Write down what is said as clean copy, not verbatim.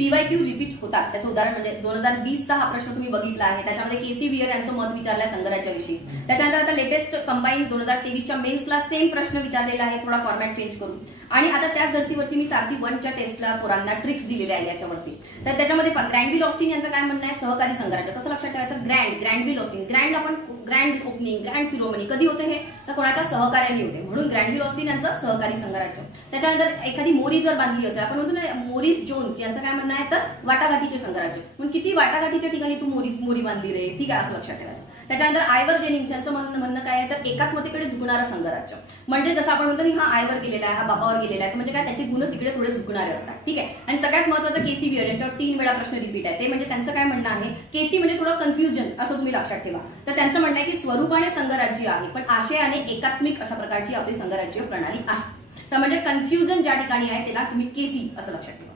PYQ repeat होतात. त्याचं उदाहरण म्हणजे 2020चा हा प्रश्न तुम्ही बघितला आहे, त्याच्यामध्ये केसी वियर यांचं मत विचारलंय संघराज्याविषयी. त्याच्यानंतर आता लेटेस्ट कंबाईन 2023च्या मेन्सला सेम प्रश्न विचारलेला आहे, थोडा फॉर्मॅट चेंज करून. आणि आता त्याच धर्तीवरती मी सारथी 1च्या टेस्टला पोरांना ट्रिक्स दिलेल्या आहेत याच्यावरती. तर त्याच्यामध्ये ग्रँडविल ऑस्टिन यांचं काय म्हणणं आहे, सहकारी संघराज्य. कसं लक्षात ठेवायचं, ग्रँडविल ऑस्टिन, ग्रँड आपण ग्रँड ओपनिंग, ग्रँड सिरोमनी कधी होते हे, तर कोणाच्या सहकार्याने होते, म्हणून ग्रँडविल ऑस्टिन यांचं सहकारी संघराज्य. त्याच्यानंतर एखादी मोरी जर बांधली असेल, आपण म्हणतो ना मोरिस जोन्स यांचं काय म्हणणं आहे, तर वाटाघाटीचे संघराज्य. म्हणून किती वाटाघाटीच्या ठिकाणी तू मोरी बांधली रे, ठीक आहे, असं लक्षात ठेवायचं. त्याच्यानंतर आयवर जेनिंग्स यांचं म्हणणं काय आहे, तर एकात्मतेकडे झुकणारा संघराज्य. म्हणजे जसं आपण म्हणतो हा आयवर गेलेला आहे, हा बाबावर गेलेला आहे, म्हणजे काय त्याचे गुण तिकडे थोडे झुकणारे असतात, ठीक आहे. आणि सगळ्यात महत्त्वाचं केसी वियर यांच्यावर 3 वेळा प्रश्न रिपीट आहे, ते म्हणजे त्यांचं काय म्हणणं आहे, केसी म्हणजे थोडं कन्फ्युजन असं तुम्ही लक्षात ठेवा. तर त्यांचं म्हणणं आहे की स्वरूपाने संघराज्य आहे, पण आशयाने एकात्मिक अशा प्रकारची आपली संघराज्य प्रणाली आहे. तर म्हणजे कन्फ्युजन ज्या ठिकाणी आहे त्याला तुम्ही केसी असं लक्षात ठेवा.